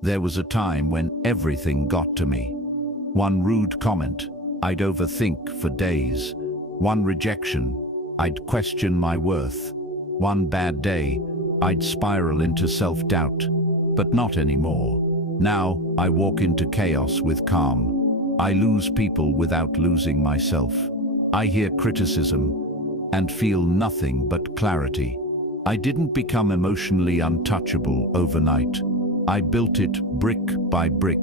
There was a time when everything got to me. One rude comment, I'd overthink for days. One rejection, I'd question my worth. One bad day, I'd spiral into self-doubt. But not anymore. Now, I walk into chaos with calm. I lose people without losing myself. I hear criticism and feel nothing but clarity. I didn't become emotionally untouchable overnight. I built it brick by brick,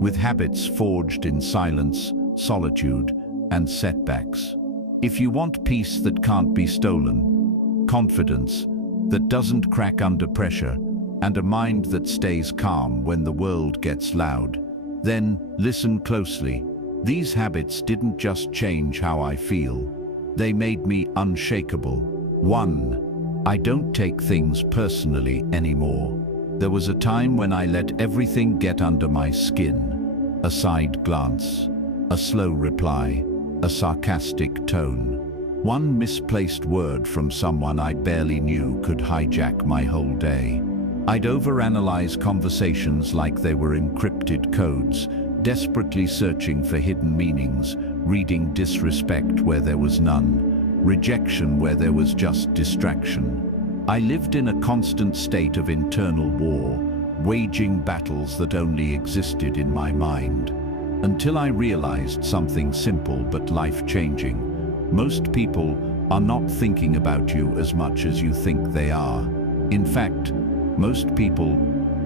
with habits forged in silence, solitude, and setbacks. If you want peace that can't be stolen, confidence that doesn't crack under pressure, and a mind that stays calm when the world gets loud, then listen closely. These habits didn't just change how I feel. They made me unshakable. 1. I don't take things personally anymore. There was a time when I let everything get under my skin. A side glance, a slow reply, a sarcastic tone. One misplaced word from someone I barely knew could hijack my whole day. I'd overanalyze conversations like they were encrypted codes, desperately searching for hidden meanings, reading disrespect where there was none, rejection where there was just distraction. I lived in a constant state of internal war, waging battles that only existed in my mind. Until I realized something simple but life-changing. Most people are not thinking about you as much as you think they are. In fact, most people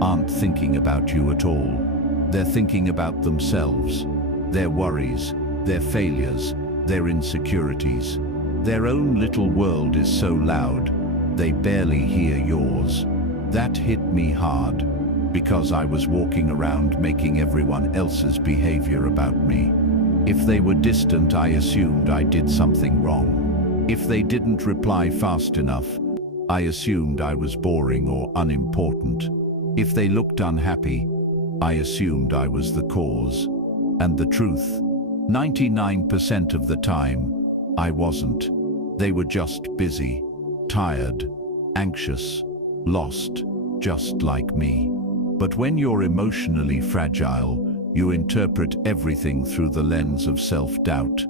aren't thinking about you at all. They're thinking about themselves, their worries, their failures, their insecurities. Their own little world is so loud, they barely hear yours. That hit me hard, because I was walking around making everyone else's behavior about me. If they were distant, I assumed I did something wrong. If they didn't reply fast enough, I assumed I was boring or unimportant. If they looked unhappy, I assumed I was the cause. And the truth, 99% of the time, I wasn't. They were just busy, tired, anxious, lost, just like me. But when you're emotionally fragile, you interpret everything through the lens of self-doubt.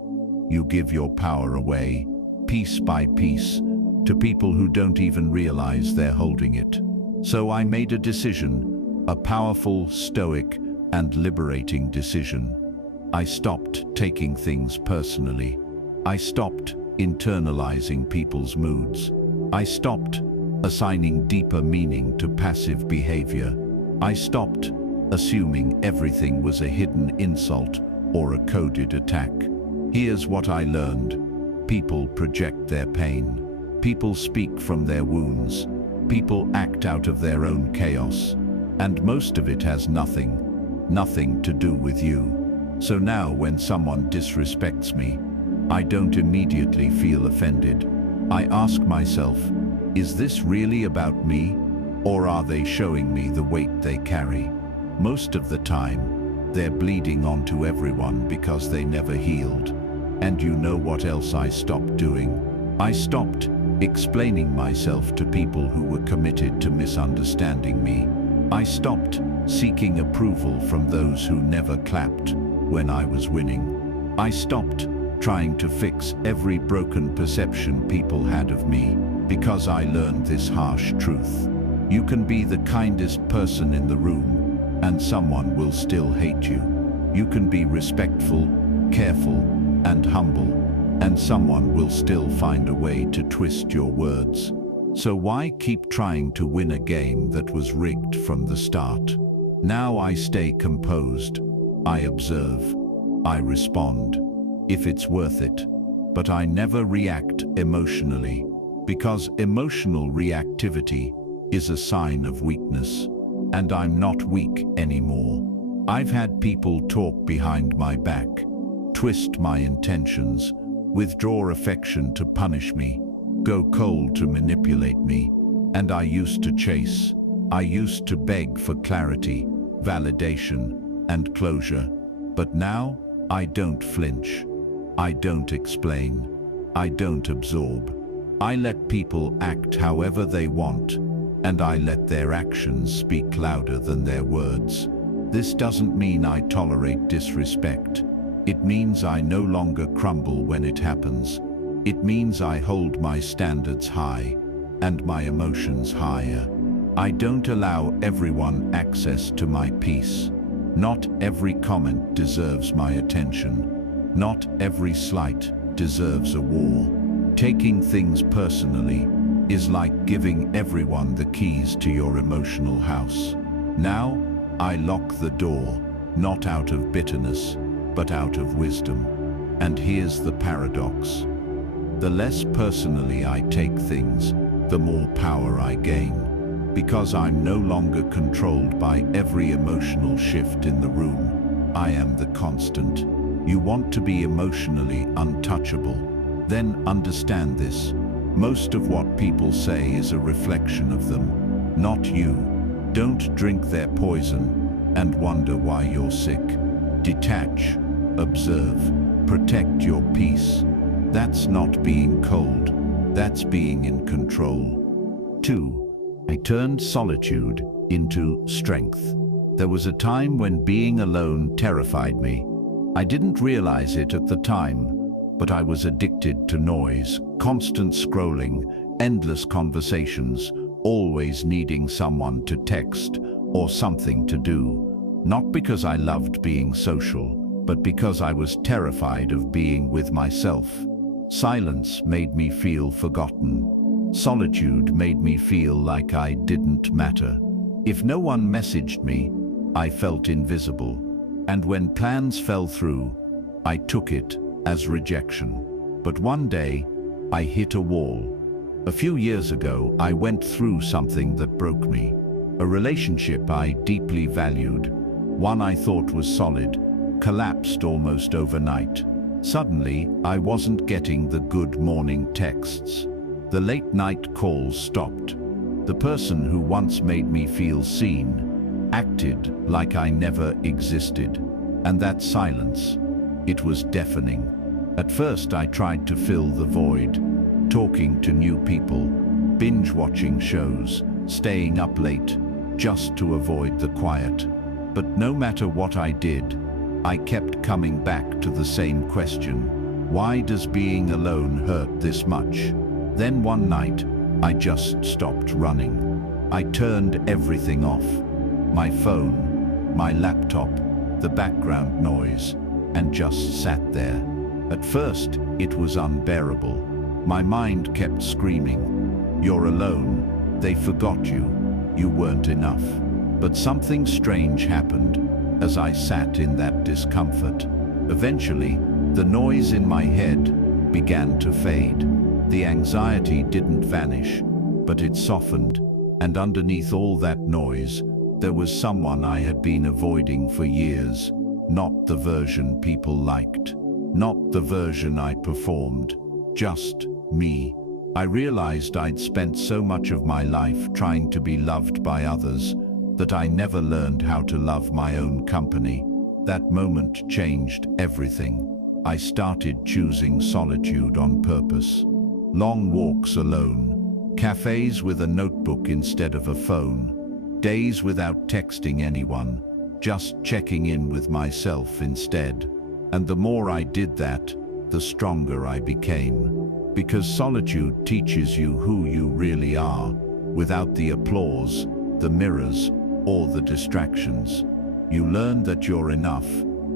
You give your power away, piece by piece, to people who don't even realize they're holding it. So I made a decision, a powerful, stoic, and liberating decision. I stopped taking things personally. I stopped internalizing people's moods. I stopped assigning deeper meaning to passive behavior. I stopped assuming everything was a hidden insult or a coded attack. Here's what I learned. People project their pain. People speak from their wounds. People act out of their own chaos. And most of it has nothing to do with you. So now when someone disrespects me, I don't immediately feel offended. I ask myself, is this really about me? Or are they showing me the weight they carry? Most of the time, they're bleeding onto everyone because they never healed. And you know what else I stopped doing? I stopped explaining myself to people who were committed to misunderstanding me. I stopped seeking approval from those who never clapped when I was winning. I stopped trying to fix every broken perception people had of me, because I learned this harsh truth. You can be the kindest person in the room, and someone will still hate you. You can be respectful, careful, and humble, and someone will still find a way to twist your words. So why keep trying to win a game that was rigged from the start? Now I stay composed. I observe. I respond, if it's worth it. But I never react emotionally, because emotional reactivity is a sign of weakness. And I'm not weak anymore. I've had people talk behind my back, twist my intentions, withdraw affection to punish me, go cold to manipulate me, and I used to chase. I used to beg for clarity, validation, and closure. But now, I don't flinch. I don't explain. I don't absorb. I let people act however they want, and I let their actions speak louder than their words. This doesn't mean I tolerate disrespect. It means I no longer crumble when it happens. It means I hold my standards high and my emotions higher. I don't allow everyone access to my peace. Not every comment deserves my attention. Not every slight deserves a war. Taking things personally is like giving everyone the keys to your emotional house. Now, I lock the door, not out of bitterness, but out of wisdom. And here's the paradox. The less personally I take things, the more power I gain, because I'm no longer controlled by every emotional shift in the room. I am the constant. You want to be emotionally untouchable? Then understand this. Most of what people say is a reflection of them, not you. Don't drink their poison and wonder why you're sick. Detach, observe, protect your peace. That's not being cold, that's being in control. 2. I turned solitude into strength. There was a time when being alone terrified me. I didn't realize it at the time, but I was addicted to noise, constant scrolling, endless conversations, always needing someone to text or something to do. Not because I loved being social, but because I was terrified of being with myself. Silence made me feel forgotten. Solitude made me feel like I didn't matter. If no one messaged me, I felt invisible. And when plans fell through, I took it as rejection. But one day, I hit a wall. A few years ago, I went through something that broke me. A relationship I deeply valued, one I thought was solid, collapsed almost overnight. Suddenly, I wasn't getting the good morning texts. The late night calls stopped. The person who once made me feel seen acted like I never existed. And that silence, it was deafening. At first, I tried to fill the void, talking to new people, binge-watching shows, staying up late, just to avoid the quiet. But no matter what I did, I kept coming back to the same question. Why does being alone hurt this much? Then one night, I just stopped running. I turned everything off. My phone, my laptop, the background noise, and just sat there. At first, it was unbearable. My mind kept screaming, "You're alone. They forgot you. You weren't enough." But something strange happened as I sat in that discomfort. Eventually, the noise in my head began to fade. The anxiety didn't vanish, but it softened, and underneath all that noise, there was someone I had been avoiding for years. Not the version people liked, not the version I performed, just me. I realized I'd spent so much of my life trying to be loved by others that I never learned how to love my own company. That moment changed everything. I started choosing solitude on purpose. Long walks alone, cafes with a notebook instead of a phone, days without texting anyone, just checking in with myself instead. And the more I did that, the stronger I became. Because solitude teaches you who you really are, without the applause, the mirrors, or the distractions. You learn that you're enough,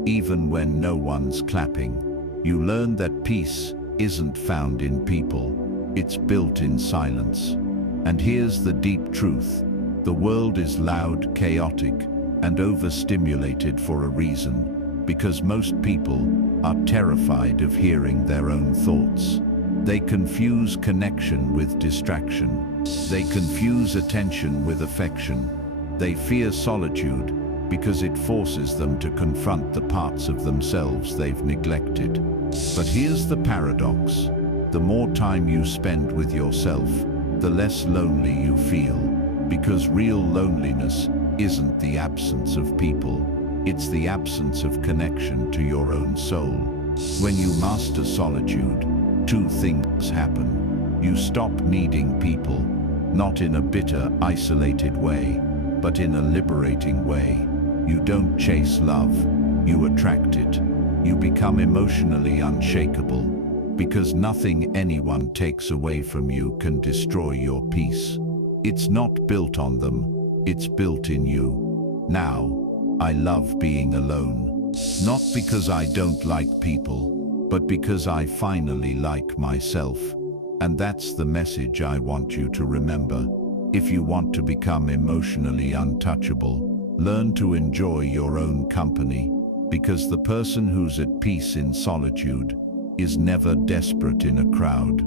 even when no one's clapping. You learn that peace isn't found in people, it's built in silence. And here's the deep truth. The world is loud, chaotic, and overstimulated for a reason, because most people are terrified of hearing their own thoughts. They confuse connection with distraction. They confuse attention with affection. They fear solitude because it forces them to confront the parts of themselves they've neglected. But here's the paradox. The more time you spend with yourself, the less lonely you feel, because real loneliness isn't the absence of people, it's the absence of connection to your own soul. When you master solitude, two things happen. You stop needing people, Not in a bitter, isolated way, but in a liberating way. You don't chase love, you attract it. You become emotionally unshakable, because nothing anyone takes away from you can destroy your peace. It's not built on them, it's built in you. Now, I love being alone. Not because I don't like people, but because I finally like myself. And that's the message I want you to remember. If you want to become emotionally untouchable, learn to enjoy your own company, because the person who's at peace in solitude is never desperate in a crowd.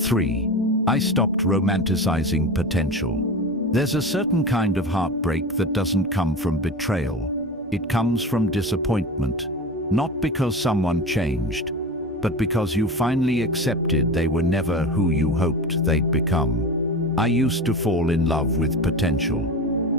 3. I stopped romanticizing potential. There's a certain kind of heartbreak that doesn't come from betrayal. It comes from disappointment, not because someone changed, but because you finally accepted they were never who you hoped they'd become. I used to fall in love with potential,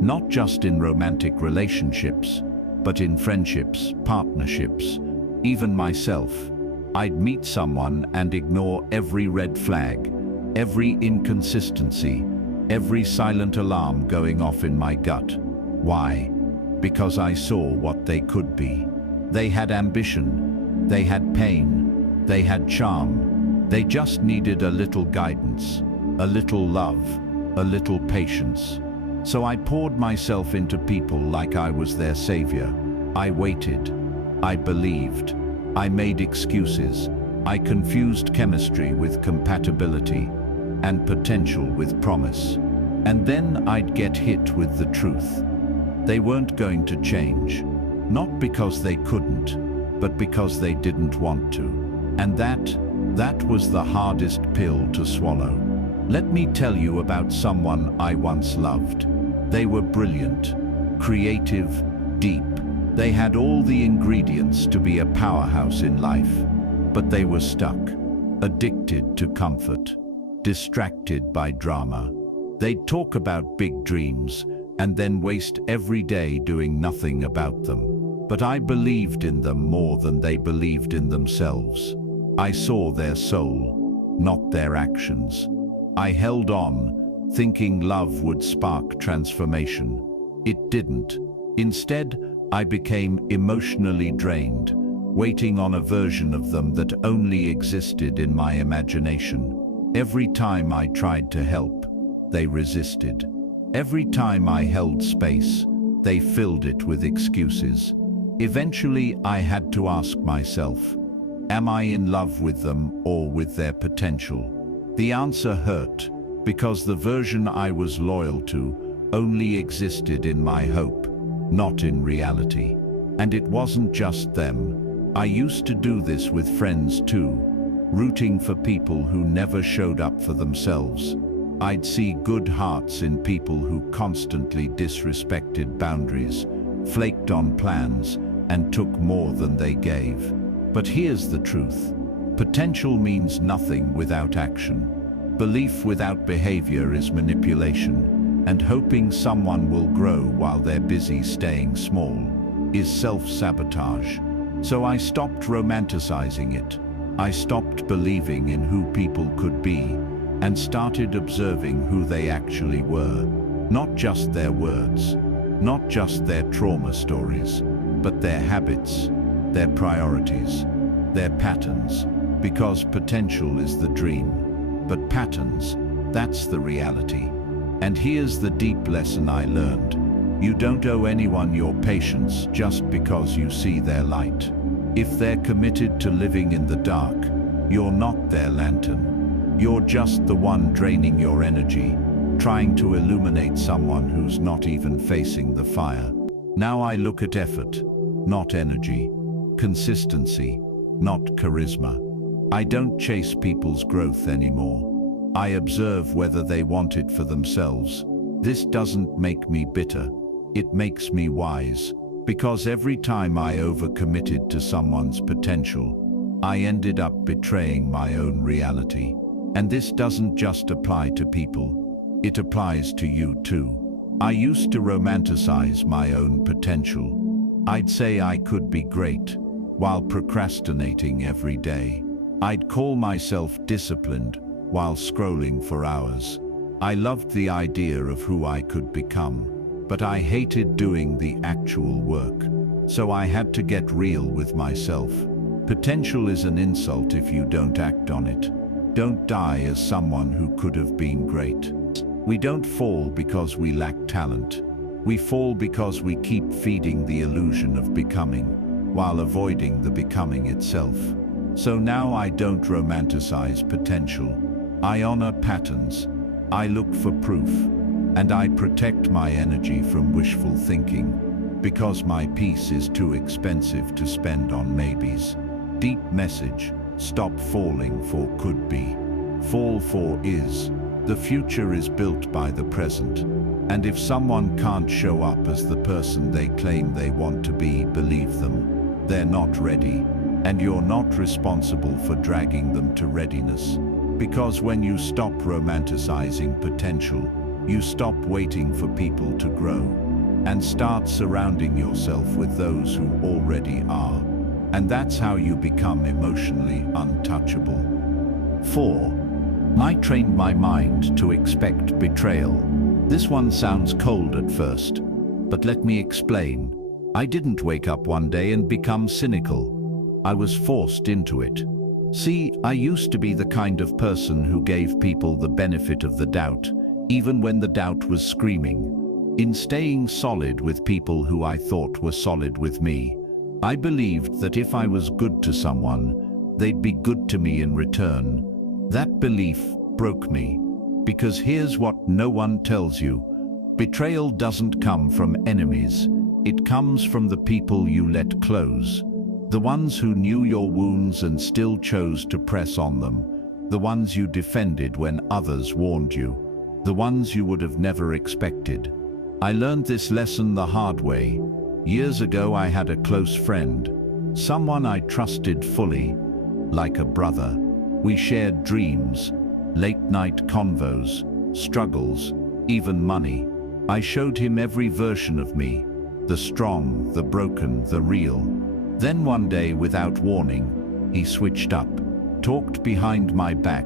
not just in romantic relationships, but in friendships, partnerships, even myself. I'd meet someone and ignore every red flag, every inconsistency, every silent alarm going off in my gut. Why? Because I saw what they could be. They had ambition, they had pain, they had charm. They just needed a little guidance, a little love, a little patience. So I poured myself into people like I was their savior. I waited. I believed. I made excuses. I confused chemistry with compatibility and potential with promise. And then I'd get hit with the truth. They weren't going to change, not because they couldn't, but because they didn't want to. And that was the hardest pill to swallow. Let me tell you about someone I once loved. They were brilliant, creative, deep. They had all the ingredients to be a powerhouse in life, but they were stuck, addicted to comfort, distracted by drama. They'd talk about big dreams and then waste every day doing nothing about them. But I believed in them more than they believed in themselves. I saw their soul, not their actions. I held on, thinking love would spark transformation. It didn't. Instead, I became emotionally drained, waiting on a version of them that only existed in my imagination. Every time I tried to help, they resisted. Every time I held space, they filled it with excuses. Eventually, I had to ask myself, am I in love with them or with their potential? The answer hurt, because the version I was loyal to only existed in my hope, not in reality. And it wasn't just them. I used to do this with friends too, rooting for people who never showed up for themselves. I'd see good hearts in people who constantly disrespected boundaries, flaked on plans, and took more than they gave. But here's the truth. Potential means nothing without action. Belief without behavior is manipulation, and hoping someone will grow while they're busy staying small is self-sabotage. So I stopped romanticizing it. I stopped believing in who people could be and started observing who they actually were. Not just their words, not just their trauma stories, but their habits, their priorities, their patterns. Because potential is the dream, but patterns, that's the reality. And here's the deep lesson I learned. You don't owe anyone your patience just because you see their light. If they're committed to living in the dark, you're not their lantern. You're just the one draining your energy, trying to illuminate someone who's not even facing the fire. Now I look at effort, not energy, consistency, not charisma. I don't chase people's growth anymore. I observe whether they want it for themselves. This doesn't make me bitter. It makes me wise, because every time I overcommitted to someone's potential, I ended up betraying my own reality. And this doesn't just apply to people, it applies to you too. I used to romanticize my own potential. I'd say I could be great, while procrastinating every day. I'd call myself disciplined, while scrolling for hours. I loved the idea of who I could become, but I hated doing the actual work. So I had to get real with myself. Potential is an insult if you don't act on it. Don't die as someone who could have been great. We don't fall because we lack talent. We fall because we keep feeding the illusion of becoming, while avoiding the becoming itself. So now I don't romanticize potential. I honor patterns. I look for proof. And I protect my energy from wishful thinking, because my peace is too expensive to spend on maybes. Deep message: stop falling for could be. Fall for is. The future is built by the present. And if someone can't show up as the person they claim they want to be, believe them. They're not ready. And you're not responsible for dragging them to readiness. Because when you stop romanticizing potential, you stop waiting for people to grow and start surrounding yourself with those who already are. And that's how you become emotionally untouchable. 4. I trained my mind to expect betrayal. This one sounds cold at first, but let me explain. I didn't wake up one day and become cynical. I was forced into it. See, I used to be the kind of person who gave people the benefit of the doubt, even when the doubt was screaming. In staying solid with people who I thought were solid with me, I believed that if I was good to someone, they'd be good to me in return. That belief broke me, because here's what no one tells you. Betrayal doesn't come from enemies. It comes from the people you let close. The ones who knew your wounds and still chose to press on them. The ones you defended when others warned you. The ones you would have never expected. I learned this lesson the hard way. Years ago I had a close friend, someone I trusted fully, like a brother. We shared dreams, late-night convos, struggles, even money. I showed him every version of me, the strong, the broken, the real. Then one day, without warning, he switched up, talked behind my back,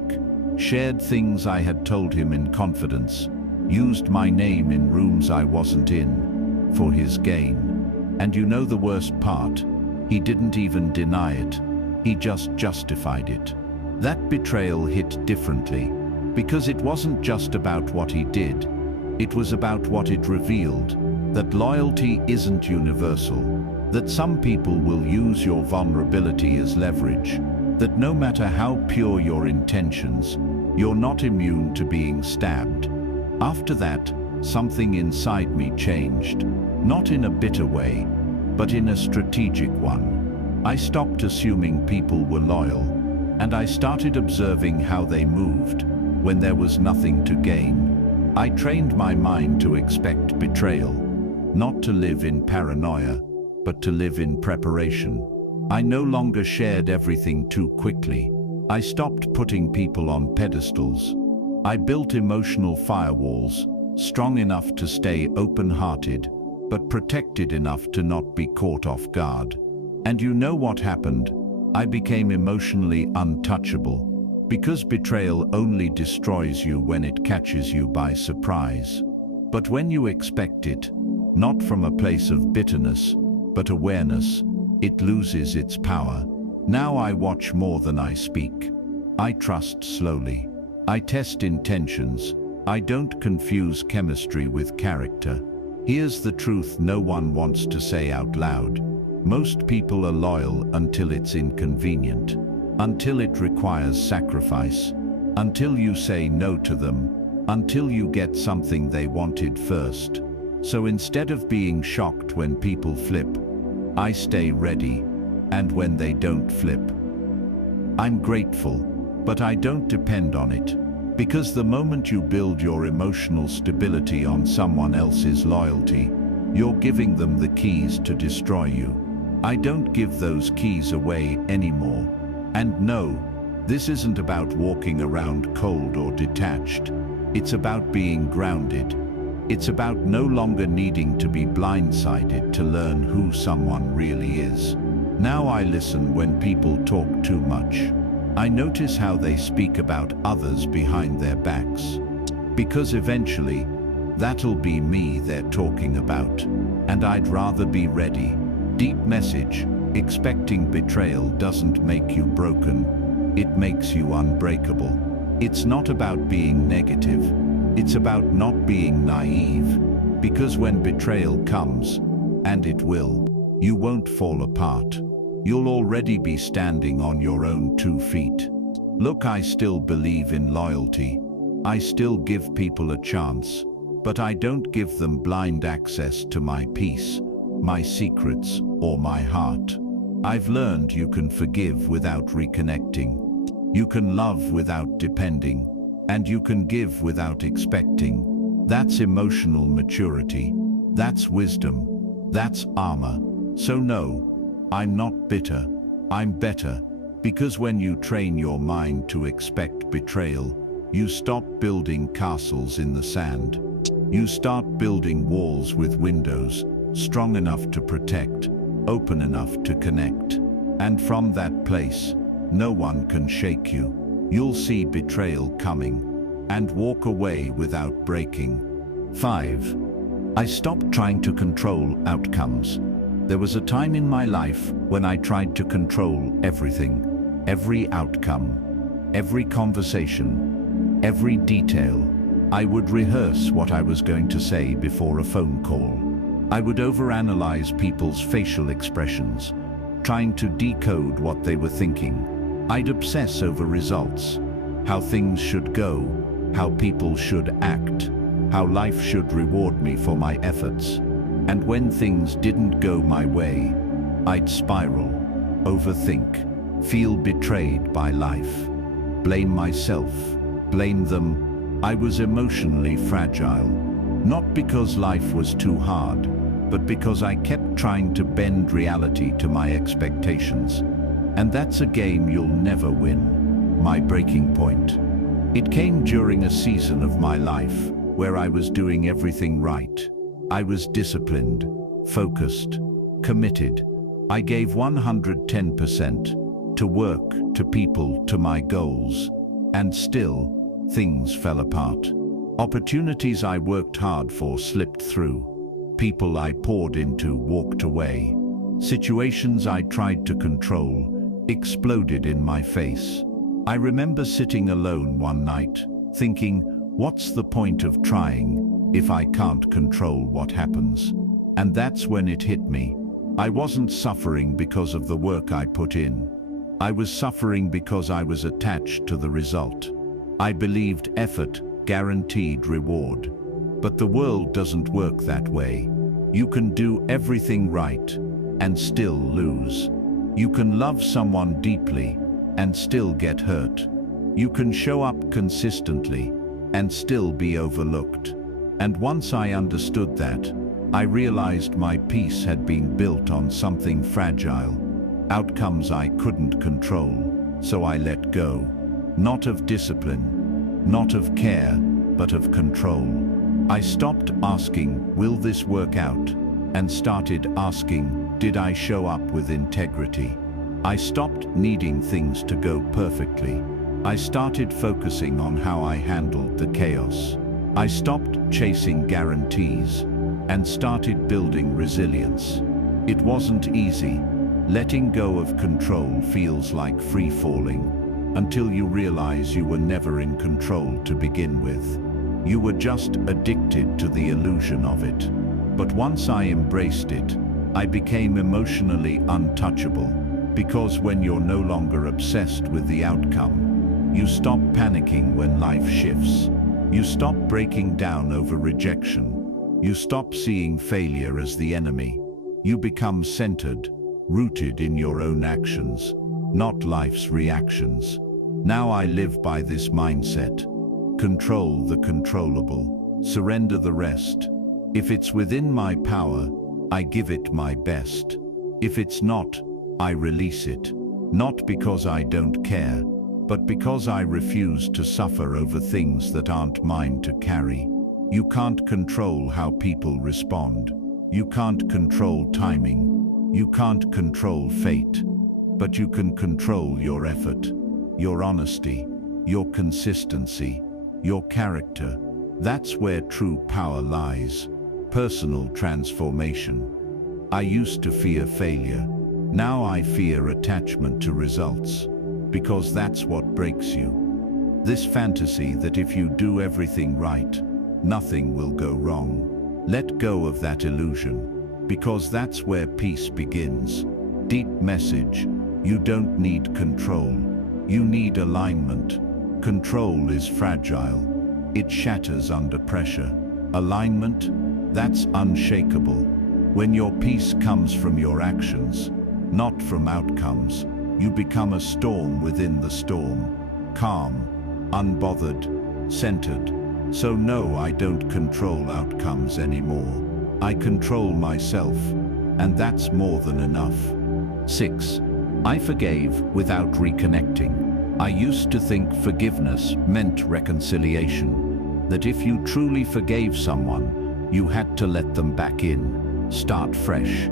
shared things I had told him in confidence, used my name in rooms I wasn't in, for his gain. And you know the worst part? He didn't even deny it. He just justified it. That betrayal hit differently, because it wasn't just about what he did. It was about what it revealed, that loyalty isn't universal, that some people will use your vulnerability as leverage, that no matter how pure your intentions, you're not immune to being stabbed. After that, something inside me changed, not in a bitter way, but in a strategic one. I stopped assuming people were loyal, and I started observing how they moved when there was nothing to gain. I trained my mind to expect betrayal, not to live in paranoia, but to live in preparation. I no longer shared everything too quickly. I stopped putting people on pedestals. I built emotional firewalls, strong enough to stay open-hearted, but protected enough to not be caught off guard. And you know what happened? I became emotionally untouchable, because betrayal only destroys you when it catches you by surprise. But when you expect it, not from a place of bitterness, but awareness, it loses its power. Now I watch more than I speak. I trust slowly. I test intentions. I don't confuse chemistry with character. Here's the truth no one wants to say out loud. Most people are loyal until it's inconvenient, until it requires sacrifice, until you say no to them, until you get something they wanted first. So instead of being shocked when people flip, I stay ready, and when they don't flip, I'm grateful, but I don't depend on it. Because the moment you build your emotional stability on someone else's loyalty, you're giving them the keys to destroy you. I don't give those keys away anymore. And no, this isn't about walking around cold or detached. It's about being grounded. It's about no longer needing to be blindsided to learn who someone really is. Now I listen when people talk too much. I notice how they speak about others behind their backs. Because eventually, that'll be me they're talking about. And I'd rather be ready. Deep message: expecting betrayal doesn't make you broken, it makes you unbreakable. It's not about being negative, it's about not being naive. Because when betrayal comes, and it will, you won't fall apart. You'll already be standing on your own 2 feet. Look, I still believe in loyalty. I still give people a chance, but I don't give them blind access to my peace, my secrets, or my heart. I've learned you can forgive without reconnecting. You can love without depending, and you can give without expecting. That's emotional maturity. That's wisdom. That's armor. So no, I'm not bitter. I'm better. Because when you train your mind to expect betrayal, you stop building castles in the sand. You start building walls with windows, strong enough to protect, open enough to connect. And from that place, no one can shake you. You'll see betrayal coming and walk away without breaking. 5. I stopped trying to control outcomes. There was a time in my life when I tried to control everything. Every outcome, every conversation, every detail. I would rehearse what I was going to say before a phone call. I would overanalyze people's facial expressions, trying to decode what they were thinking. I'd obsess over results, how things should go, how people should act, how life should reward me for my efforts. And when things didn't go my way, I'd spiral, overthink, feel betrayed by life, blame myself, blame them. I was emotionally fragile, not because life was too hard, but because I kept trying to bend reality to my expectations. And that's a game you'll never win. My breaking point. It came during a season of my life where I was doing everything right. I was disciplined, focused, committed. I gave 110% to work, to people, to my goals. And still, things fell apart. Opportunities I worked hard for slipped through. People I poured into walked away. Situations I tried to control exploded in my face. I remember sitting alone one night, thinking, what's the point of trying if I can't control what happens? And that's when it hit me. I wasn't suffering because of the work I put in. I was suffering because I was attached to the result. I believed effort guaranteed reward. But the world doesn't work that way. You can do everything right and still lose. You can love someone deeply and still get hurt. You can show up consistently and still be overlooked. And once I understood that, I realized my peace had been built on something fragile, outcomes I couldn't control, so I let go. Not of discipline, not of care, but of control. I stopped asking, will this work out? And started asking, did I show up with integrity? I stopped needing things to go perfectly. I started focusing on how I handled the chaos. I stopped chasing guarantees and started building resilience. It wasn't easy. Letting go of control feels like free falling until you realize you were never in control to begin with. You were just addicted to the illusion of it. But once I embraced it, I became emotionally untouchable, because when you're no longer obsessed with the outcome, you stop panicking when life shifts. You stop breaking down over rejection. You stop seeing failure as the enemy. You become centered, rooted in your own actions, not life's reactions. Now I live by this mindset. Control the controllable, surrender the rest. If it's within my power, I give it my best. If it's not, I release it. Not because I don't care, but because I refuse to suffer over things that aren't mine to carry. You can't control how people respond. You can't control timing. You can't control fate. But you can control your effort, your honesty, your consistency, your character. That's where true power lies. Personal transformation. I used to fear failure. Now I fear attachment to results. Because that's what breaks you. This fantasy that if you do everything right, nothing will go wrong. Let go of that illusion. Because that's where peace begins. Deep message. You don't need control. You need alignment. Control is fragile. It shatters under pressure. Alignment, that's unshakable. When your peace comes from your actions, not from outcomes, you become a storm within the storm. Calm, unbothered, centered. So no, I don't control outcomes anymore. I control myself, and that's more than enough. 6. I forgave without reconnecting. I used to think forgiveness meant reconciliation, that if you truly forgave someone, you had to let them back in, start fresh,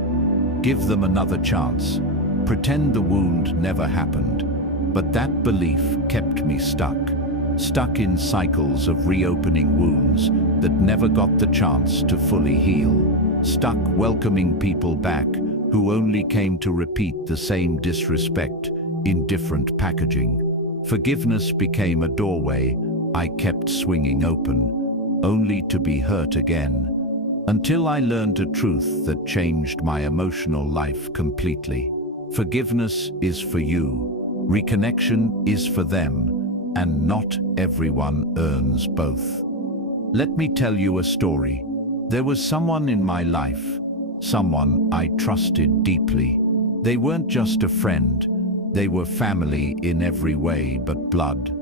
give them another chance, pretend the wound never happened. But that belief kept me stuck in cycles of reopening wounds that never got the chance to fully heal, stuck welcoming people back who only came to repeat the same disrespect in different packaging. Forgiveness became a doorway I kept swinging open, only to be hurt again, until I learned a truth that changed my emotional life completely. Forgiveness is for you, reconnection is for them, and not everyone earns both. Let me tell you a story. There was someone in my life, someone I trusted deeply. They weren't just a friend, they were family in every way but blood.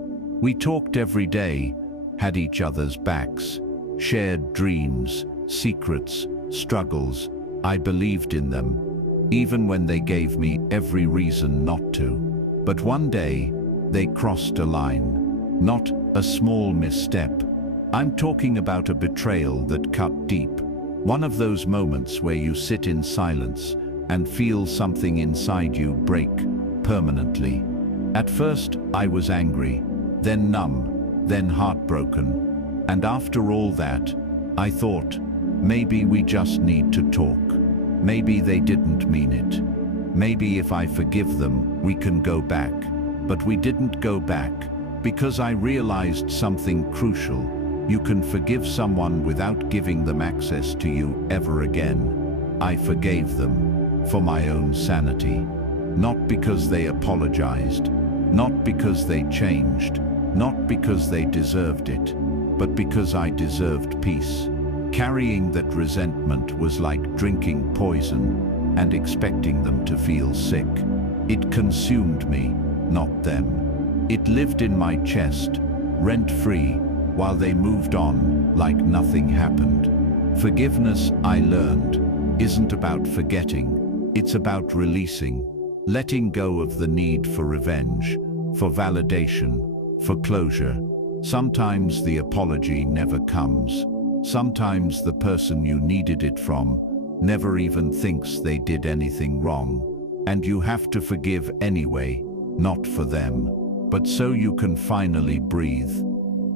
We talked every day, had each other's backs, shared dreams, secrets, struggles. I believed in them, even when they gave me every reason not to. But one day, they crossed a line. Not a small misstep. I'm talking about a betrayal that cut deep. One of those moments where you sit in silence and feel something inside you break permanently. At first, I was angry, then numb, then heartbroken. And after all that, I thought, maybe we just need to talk. Maybe they didn't mean it. Maybe if I forgive them, we can go back. But we didn't go back, because I realized something crucial. You can forgive someone without giving them access to you ever again. I forgave them for my own sanity. Not because they apologized, not because they changed, not because they deserved it, but because I deserved peace. Carrying that resentment was like drinking poison and expecting them to feel sick. It consumed me, not them. It lived in my chest, rent-free, while they moved on like nothing happened. Forgiveness, I learned, isn't about forgetting, it's about releasing. Letting go of the need for revenge, for validation, for closure. Sometimes the apology never comes. Sometimes the person you needed it from never even thinks they did anything wrong. And you have to forgive anyway, not for them, but so you can finally breathe.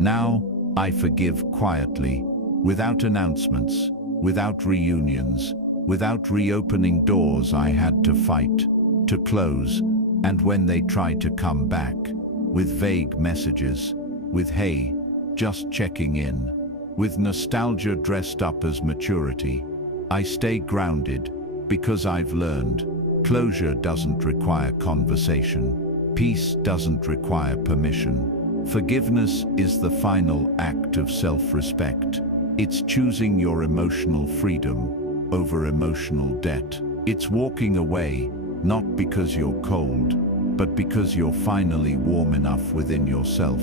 Now, I forgive quietly, without announcements, without reunions, without reopening doors I had to fight, to close, and when they try to come back, with vague messages, with hey, just checking in, with nostalgia dressed up as maturity, I stay grounded because I've learned closure doesn't require conversation, peace doesn't require permission. Forgiveness is the final act of self-respect. It's choosing your emotional freedom over emotional debt. It's walking away, not because you're cold, but because you're finally warm enough within yourself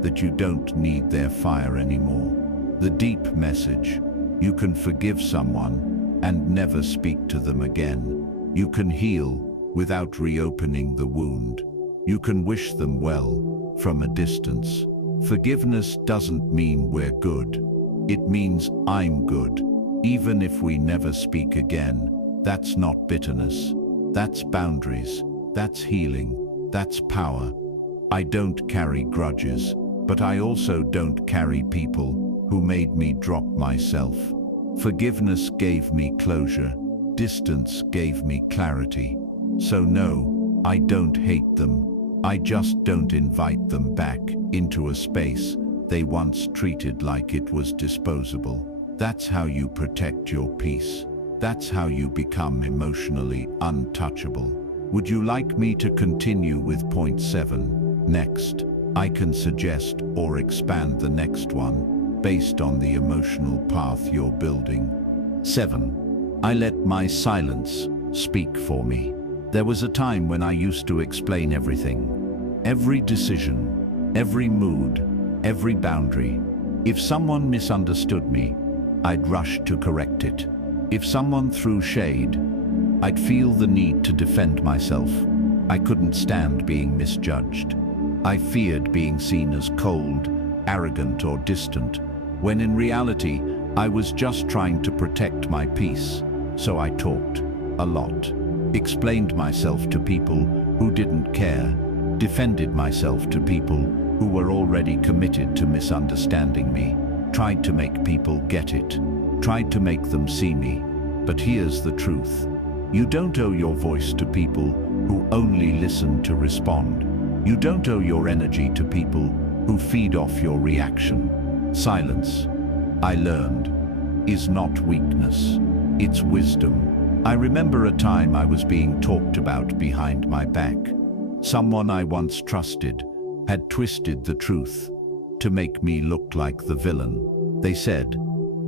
that you don't need their fire anymore. The deep message: you can forgive someone and never speak to them again. You can heal without reopening the wound. You can wish them well from a distance. Forgiveness doesn't mean we're good. It means I'm good, even if we never speak again. That's not bitterness. That's boundaries, that's healing, that's power. I don't carry grudges, but I also don't carry people who made me drop myself. Forgiveness gave me closure. Distance gave me clarity. So no, I don't hate them. I just don't invite them back into a space they once treated like it was disposable. That's how you protect your peace. That's how you become emotionally untouchable. Would you like me to continue with point 7 next? I can suggest or expand the next one based on the emotional path you're building. 7. I let my silence speak for me. There was a time when I used to explain everything. Every decision, every mood, every boundary. If someone misunderstood me, I'd rush to correct it. If someone threw shade, I'd feel the need to defend myself. I couldn't stand being misjudged. I feared being seen as cold, arrogant, or distant, when in reality, I was just trying to protect my peace. So I talked a lot, explained myself to people who didn't care, defended myself to people who were already committed to misunderstanding me, tried to make people get it, tried to make them see me. But here's the truth. You don't owe your voice to people who only listen to respond. You don't owe your energy to people who feed off your reaction. Silence, I learned, is not weakness, it's wisdom. I remember a time I was being talked about behind my back. Someone I once trusted had twisted the truth to make me look like the villain. They said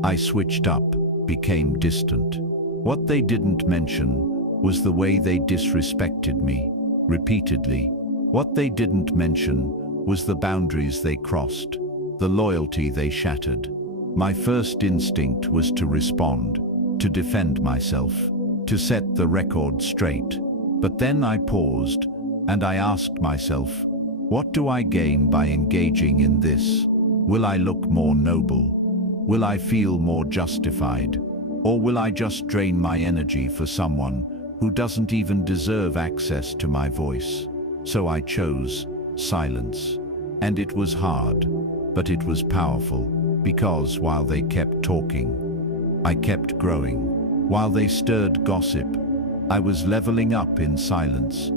I switched up, became distant. What they didn't mention was the way they disrespected me, repeatedly. What they didn't mention was the boundaries they crossed, the loyalty they shattered. My first instinct was to respond, to defend myself, to set the record straight. But then I paused, and I asked myself, what do I gain by engaging in this? Will I look more noble? Will I feel more justified? Or will I just drain my energy for someone who doesn't even deserve access to my voice? So I chose silence. And it was hard, but it was powerful, because while they kept talking, I kept growing. While they stirred gossip, I was leveling up in silence.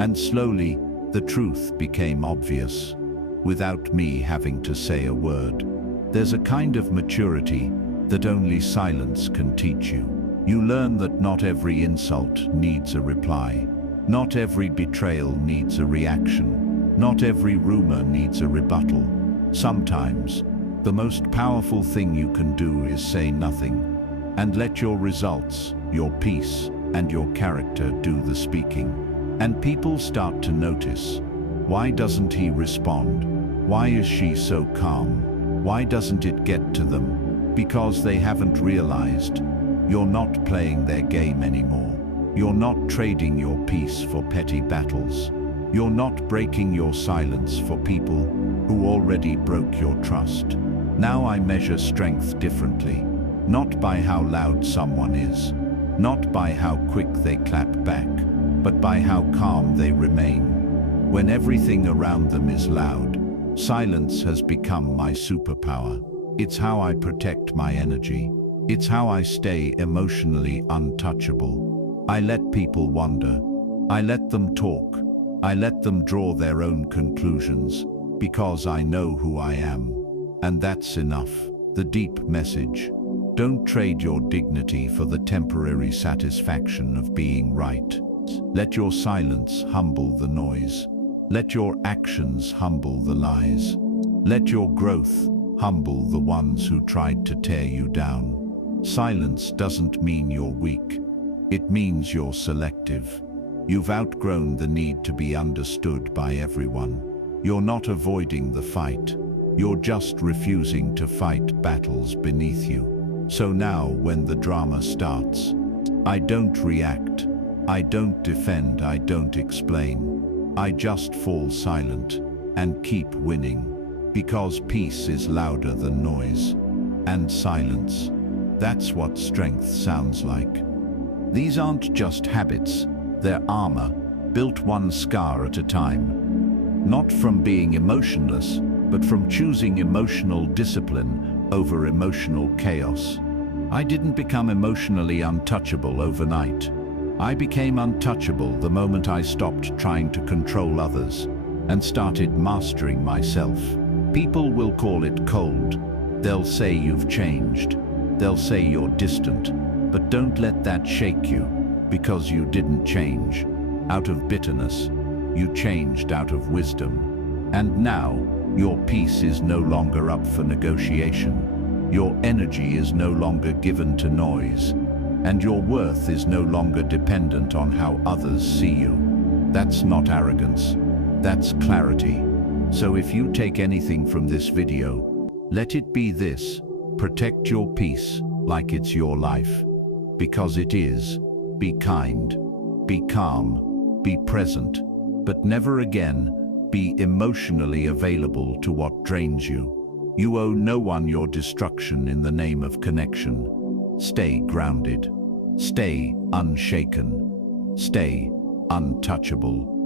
And slowly, the truth became obvious, without me having to say a word. There's a kind of maturity that only silence can teach you. You learn that not every insult needs a reply. Not every betrayal needs a reaction. Not every rumor needs a rebuttal. Sometimes, the most powerful thing you can do is say nothing, and let your results, your peace, and your character do the speaking. And people start to notice, why doesn't he respond? Why is she so calm? Why doesn't it get to them? Because they haven't realized you're not playing their game anymore. You're not trading your peace for petty battles. You're not breaking your silence for people who already broke your trust. Now I measure strength differently, not by how loud someone is, not by how quick they clap back, but by how calm they remain. When everything around them is loud, silence has become my superpower. It's how I protect my energy. It's how I stay emotionally untouchable. I let people wonder. I let them talk. I let them draw their own conclusions, because I know who I am. And that's enough. The deep message. Don't trade your dignity for the temporary satisfaction of being right. Let your silence humble the noise. Let your actions humble the lies. Let your growth humble the ones who tried to tear you down. Silence doesn't mean you're weak. It means you're selective. You've outgrown the need to be understood by everyone. You're not avoiding the fight. You're just refusing to fight battles beneath you. So now, when the drama starts, I don't react. I don't defend. I don't explain. I just fall silent and keep winning. Because peace is louder than noise. And silence. That's what strength sounds like. These aren't just habits. They're armor, built one scar at a time. Not from being emotionless, but from choosing emotional discipline over emotional chaos. I didn't become emotionally untouchable overnight. I became untouchable the moment I stopped trying to control others and started mastering myself. People will call it cold. They'll say you've changed. They'll say you're distant. But don't let that shake you, because you didn't change out of bitterness. You changed out of wisdom. And now, your peace is no longer up for negotiation. Your energy is no longer given to noise. And your worth is no longer dependent on how others see you. That's not arrogance. That's clarity. So if you take anything from this video, let it be this: protect your peace like it's your life. Because it is. Be kind. Be calm. Be present. But never again be emotionally available to what drains you. You owe no one your destruction in the name of connection. Stay grounded. Stay unshaken. Stay untouchable.